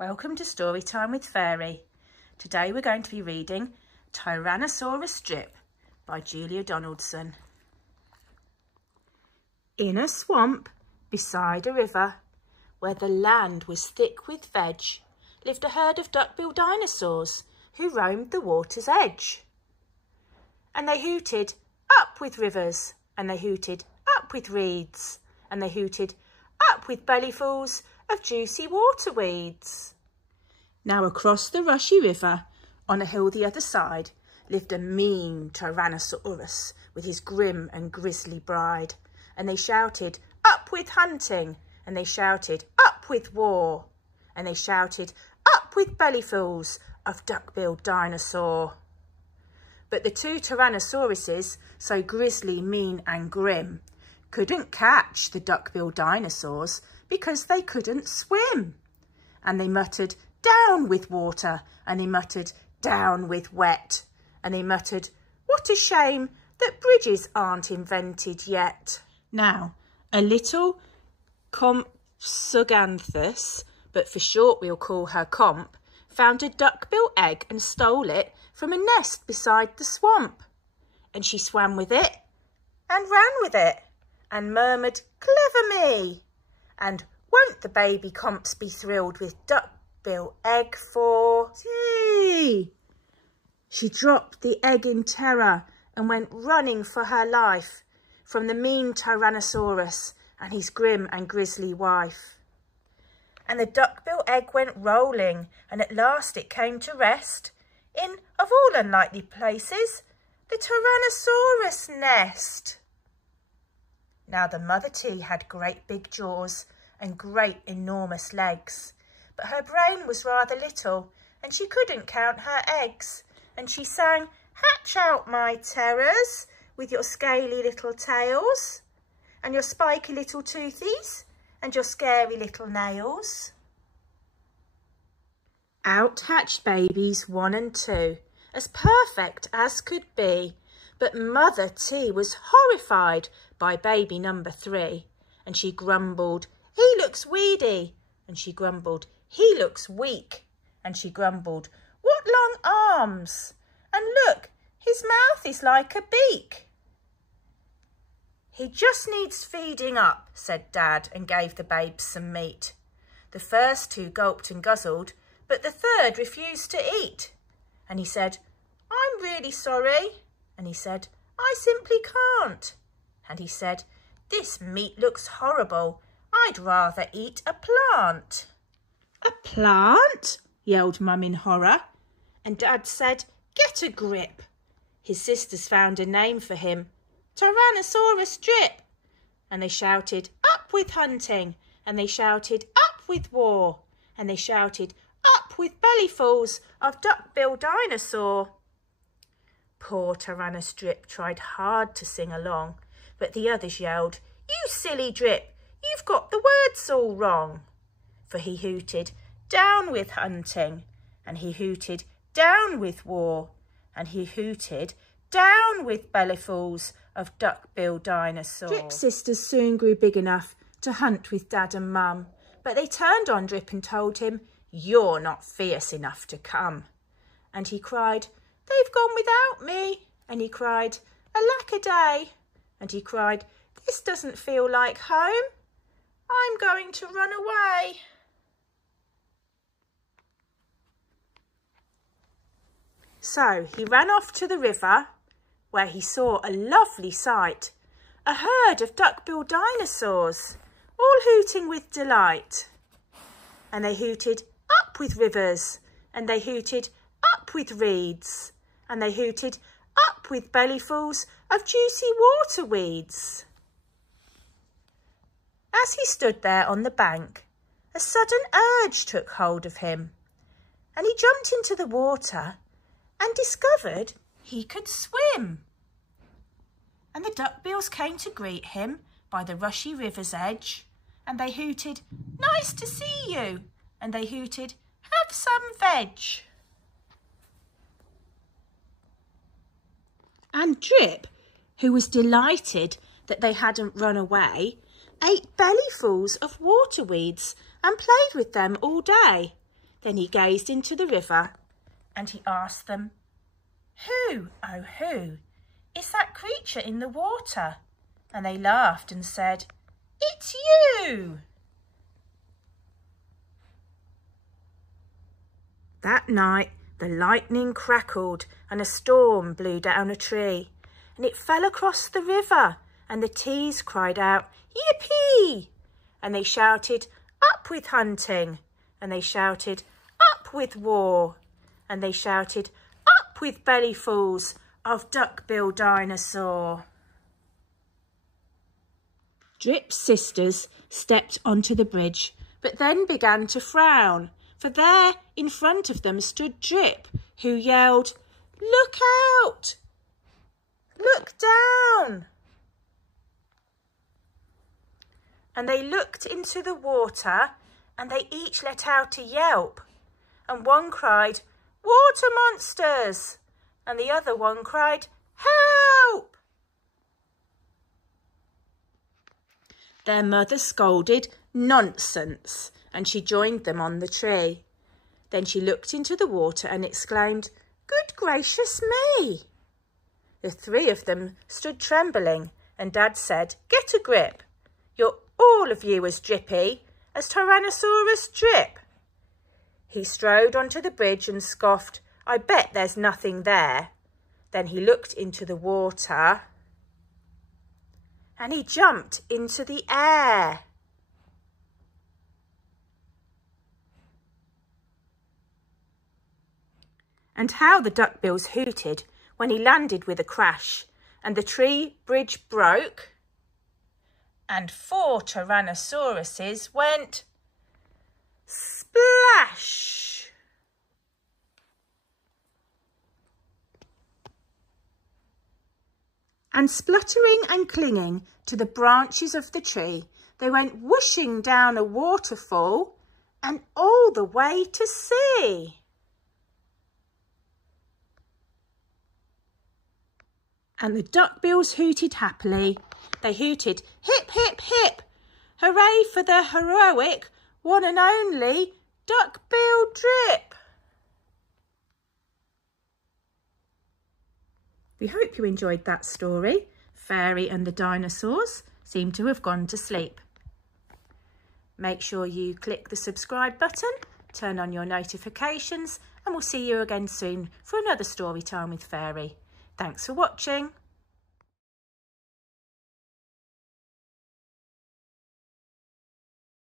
Welcome to Storytime with Fairy. Today we're going to be reading Tyrannosaurus Drip by Julia Donaldson. In a swamp beside a river, where the land was thick with veg, lived a herd of duck-billed dinosaurs who roamed the water's edge. And they hooted, up with rivers, and they hooted, up with reeds, and they hooted, up with bellyfuls of juicy water weeds. Now across the rushy river, on a hill the other side, lived a mean Tyrannosaurus with his grim and grisly bride. And they shouted, up with hunting, and they shouted, up with war, and they shouted, up with bellyfuls of duck-billed dinosaur. But the two Tyrannosauruses, so grisly, mean and grim, couldn't catch the duck-billed dinosaurs because they couldn't swim. And they muttered, down with water, and they muttered, down with wet, and they muttered, what a shame that bridges aren't invented yet. Now, a little Compsognathus, but for short we'll call her Comp, found a duck-bill egg and stole it from a nest beside the swamp. And she swam with it and ran with it and murmured, clever me! And won't the baby Comps be thrilled with duck-bill egg for tea? She dropped the egg in terror and went running for her life from the mean Tyrannosaurus and his grim and grisly wife. And the duck-bill egg went rolling, and at last it came to rest in, of all unlikely places, the Tyrannosaurus nest. Now the mother T had great big jaws and great enormous legs, but her brain was rather little, and she couldn't count her eggs. And she sang, hatch out my terrors with your scaly little tails, and your spiky little toothies, and your scary little nails. Out hatched babies 1 and 2, as perfect as could be, but Mother T was horrified by baby number 3, and she grumbled, he looks weedy, and she grumbled, he looks weak, and she grumbled, what long arms, and look, his mouth is like a beak. He just needs feeding up, said Dad, and gave the babes some meat. The first 2 gulped and guzzled, but the third refused to eat. And he said, I'm really sorry. And he said, I simply can't. And he said, this meat looks horrible. I'd rather eat a plant. A plant? Yelled Mum in horror. And Dad said, get a grip. His sisters found a name for him, Tyrannosaurus Drip. And they shouted, up with hunting, and they shouted, up with war, and they shouted, up with bellyfuls of duck-billed dinosaur. Poor Tyrannosaurus Drip tried hard to sing along, but the others yelled, you silly Drip, you've got the words all wrong. For he hooted, down with hunting, and he hooted, down with war, and he hooted, down with bellyfuls of duck-billed dinosaur. Drip's sisters soon grew big enough to hunt with Dad and Mum, but they turned on Drip and told him, you're not fierce enough to come. And he cried, they've gone without me. And he cried, alack a day. And he cried, this doesn't feel like home. I'm going to run away. So he ran off to the river, where he saw a lovely sight, a herd of duck-billed dinosaurs, all hooting with delight. And they hooted, up with rivers, and they hooted, up with reeds, and they hooted, up with bellyfuls of juicy water weeds. As he stood there on the bank, a sudden urge took hold of him, and he jumped into the water and discovered he could swim. And the duckbills came to greet him by the rushy river's edge, and they hooted, nice to see you, and they hooted, have some veg. And Drip, who was delighted that they hadn't run away, ate bellyfuls of water weeds and played with them all day. Then he gazed into the river and he asked them, "Who, oh who, is that creature in the water?" And they laughed and said, "It's you!" That night the lightning crackled and a storm blew down a tree, and it fell across the river, and the T's cried out, "Yippee!" And they shouted, "Up with hunting!" And they shouted, "Up with war!" And they shouted, "Up with bellyfuls of duck-bill dinosaur!" Drip's sisters stepped onto the bridge, but then began to frown, for there in front of them stood Drip, who yelled, "Look out! Look down!" And they looked into the water, and they each let out a yelp, and one cried, "Water monsters!" and the other one cried, "Help!" Their mother scolded, "Nonsense!" and she joined them on the tree. Then she looked into the water and exclaimed, "Good gracious me!" The three of them stood trembling, and Dad said, "Get a grip. You're all of you as drippy as Tyrannosaurus Drip." He strode onto the bridge and scoffed, "I bet there's nothing there." Then he looked into the water and he jumped into the air. And how the duckbills hooted when he landed with a crash, and the tree bridge broke, and 4 Tyrannosauruses went splash. And spluttering and clinging to the branches of the tree, they went whooshing down a waterfall and all the way to sea. And the duckbills hooted happily. They hooted, "Hip, hip, hip! Hooray for the heroic, one and only Duck-bill Drip!" We hope you enjoyed that story. Fairy and the dinosaurs seem to have gone to sleep. Make sure you click the subscribe button, turn on your notifications, and we'll see you again soon for another story time with Fairy. Thanks for watching.